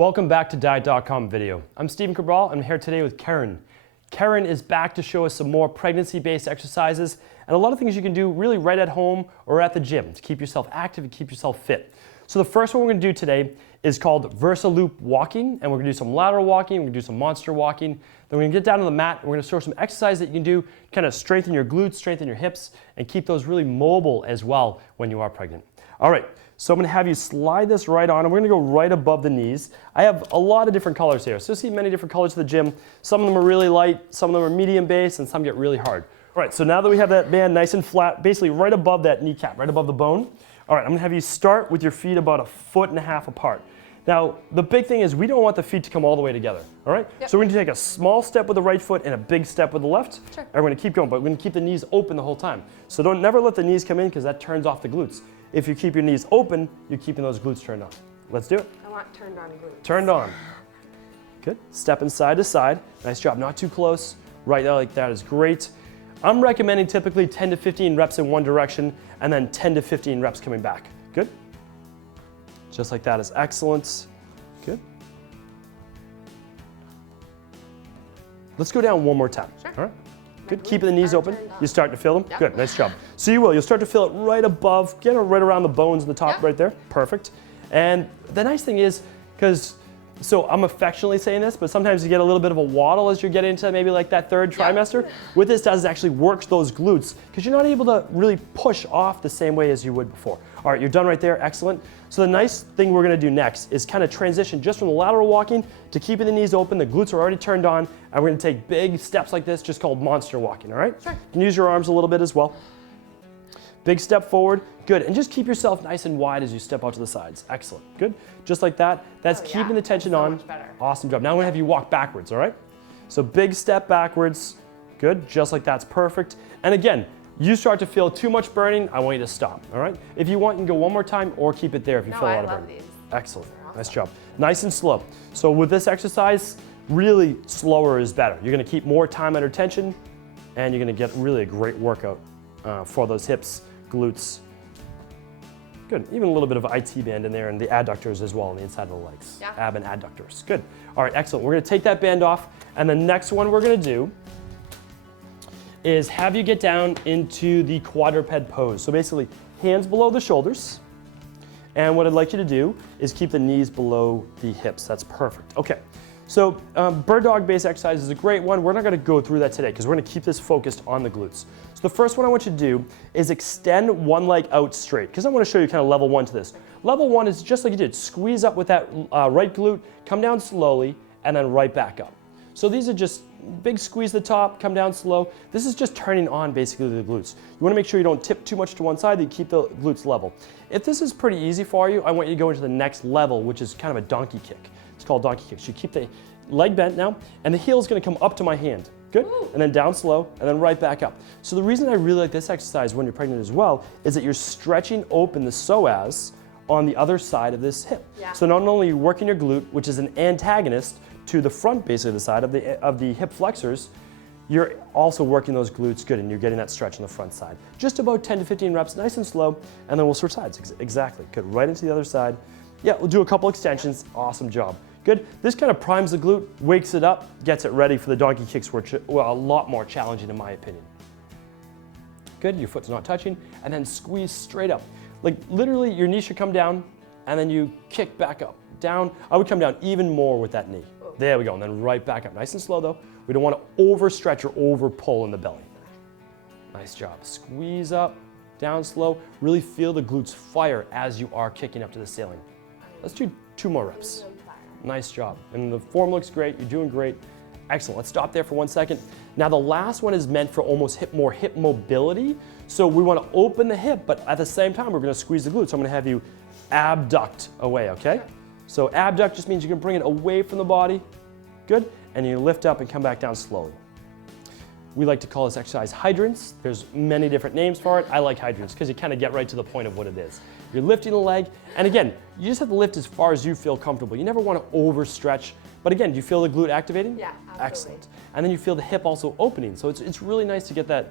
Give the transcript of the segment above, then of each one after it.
Welcome back to Diet.com video. I'm Stephen Cabral. I'm here today with Kerryn. Kerryn is back to show us some more pregnancy-based exercises and a lot of things you can do really right at home or at the gym to keep yourself active and keep yourself fit. So the first one we're going to do today is called Loop walking, and we're going to do some lateral walking, we're going to do some monster walking. Then we're going to get down to the mat and we're going to show some exercises that you can do to kind of strengthen your glutes, strengthen your hips, and keep those really mobile as well when you are pregnant. All right. So I'm going to have you slide this right on, and we're going to go right above the knees. I have a lot of different colors here. So you see many different colors at the gym. Some of them are really light, some of them are medium base, and some get really hard. All right, so now that we have that band nice and flat, basically right above that kneecap, right above the bone. All right, I'm going to have you start with your feet about 1.5 feet apart. Now, the big thing is we don't want the feet to come all the way together, all right? Yep. So we're going to take a small step with the right foot and a big step with the left. Sure. And we're going to keep going, but we're going to keep the knees open the whole time. So never let the knees come in because that turns off the glutes. If you keep your knees open, you're keeping those glutes turned on. Let's do it. I want turned on glutes. Turned on. Good. Stepping side to side. Nice job. Not too close. Right there like that is great. I'm recommending typically 10 to 15 reps in one direction and then 10 to 15 reps coming back. Good. Just like that is excellent. Good. Let's go down one more time. Sure. All right. Good, keeping the knees open. You start to feel them? Yep. Good, nice job. So you'll start to feel it right above, get it right around the bones in the top right there. Perfect. And the nice thing is, so I'm affectionately saying this, but sometimes you get a little bit of a waddle as you're getting into maybe like that third trimester. What this does is actually works those glutes because you're not able to really push off the same way as you would before. All right, you're done right there, excellent. So the nice thing we're gonna do next is kind of transition just from the lateral walking to keeping the knees open, the glutes are already turned on, and we're gonna take big steps like this, just called monster walking, all right? Sure. You can use your arms a little bit as well. Big step forward, good, and just keep yourself nice and wide as you step out to the sides. Excellent, good. Just like that, that's keeping the tension on. Much better. Awesome job. Now I'm gonna have you walk backwards, all right? So big step backwards, good, just like that's perfect. And again, you start to feel too much burning, I want you to stop, all right? If you want, you can go one more time or keep it there if you feel a lot of burning. These. Excellent, nice job. Nice and slow. So with this exercise, really slower is better. You're gonna keep more time under tension and you're gonna get really a great workout for those hips, glutes. Good, even a little bit of IT band in there and the adductors as well on the inside of the legs. Yeah. Ab and adductors, good. All right, excellent. We're gonna take that band off and the next one we're gonna do is have you get down into the quadruped pose. So basically, hands below the shoulders. And what I'd like you to do is keep the knees below the hips. That's perfect. Okay, so bird dog based exercise is a great one. We're not gonna go through that today because we're gonna keep this focused on the glutes. So the first one I want you to do is extend one leg out straight because I wanna show you kind of level one to this. Level one is just like you did. Squeeze up with that right glute, come down slowly, and then right back up. So these are just big squeeze the top, come down slow. This is just turning on basically the glutes. You want to make sure you don't tip too much to one side, that you keep the glutes level. If this is pretty easy for you, I want you to go into the next level, which is kind of a donkey kick. It's called donkey kick. So you keep the leg bent now, and the heel is going to come up to my hand. Good? And then down slow, and then right back up. So the reason I really like this exercise when you're pregnant as well is that you're stretching open the psoas on the other side of this hip. Yeah. So not only are you working your glute, which is an antagonist to the front, basically the side of the hip flexors, you're also working those glutes good and you're getting that stretch on the front side. Just about 10 to 15 reps, nice and slow, and then we'll switch sides. Exactly, good, right into the other side. Yeah, we'll do a couple extensions, awesome job. Good, this kind of primes the glute, wakes it up, gets it ready for the donkey kicks, which are a lot more challenging in my opinion. Good, your foot's not touching, and then squeeze straight up. Like literally your knee should come down, and then you kick back up. Down, I would come down even more with that knee. There we go, and then right back up. Nice and slow though. We don't want to overstretch or over pull in the belly. Nice job. Squeeze up, down slow. Really feel the glutes fire as you are kicking up to the ceiling. Let's do 2 more reps. Nice job. And the form looks great, you're doing great. Excellent, let's stop there for 1 second. Now the last one is meant for almost more hip mobility. So we want to open the hip, but at the same time we're going to squeeze the glutes. So I'm going to have you abduct away, okay? Sure. So abduct just means you can bring it away from the body, good, and you lift up and come back down slowly. We like to call this exercise hydrants. There's many different names for it. I like hydrants because you kind of get right to the point of what it is. You're lifting the leg, and again, you just have to lift as far as you feel comfortable. You never want to overstretch, but again, do you feel the glute activating? Yeah, absolutely. Excellent. And then you feel the hip also opening, so it's really nice to get that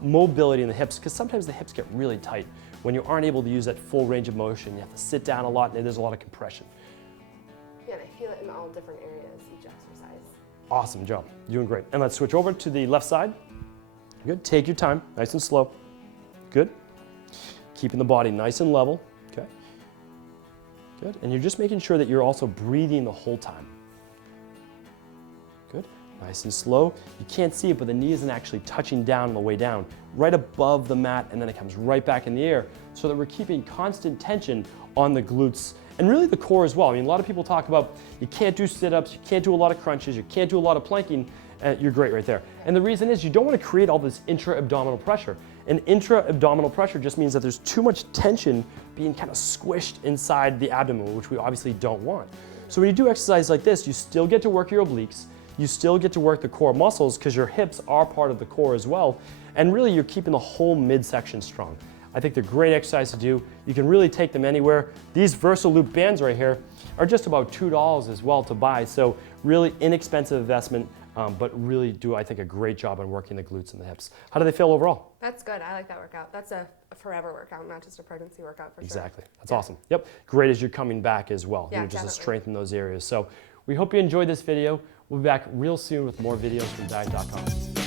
mobility in the hips because sometimes the hips get really tight when you aren't able to use that full range of motion. You have to sit down a lot and there's a lot of compression. Yeah, the all different areas each exercise. Awesome job. Doing great. And let's switch over to the left side. Good. Take your time, nice and slow. Good. Keeping the body nice and level. Okay. Good. And you're just making sure that you're also breathing the whole time. Good. Nice and slow. You can't see it, but the knee isn't actually touching down on the way down, right above the mat, and then it comes right back in the air, so that we're keeping constant tension on the glutes and really the core as well. I mean, a lot of people talk about you can't do sit-ups, you can't do a lot of crunches, you can't do a lot of planking, and you're great right there. And the reason is you don't want to create all this intra-abdominal pressure. And intra-abdominal pressure just means that there's too much tension being kind of squished inside the abdomen, which we obviously don't want. So when you do exercise like this, you still get to work your obliques, you still get to work the core muscles because your hips are part of the core as well, and really you're keeping the whole midsection strong. I think they're great exercise to do. You can really take them anywhere. These VersaLoop bands right here are just about $2 as well to buy, so really inexpensive investment, but really do, I think, a great job on working the glutes and the hips. How do they feel overall? That's good. I like that workout. That's a forever workout, not just a pregnancy workout for sure. Exactly. That's awesome. Yep. Great as you're coming back as well. Yeah, Just to definitely. strengthen those areas. So we hope you enjoyed this video. We'll be back real soon with more videos from diet.com.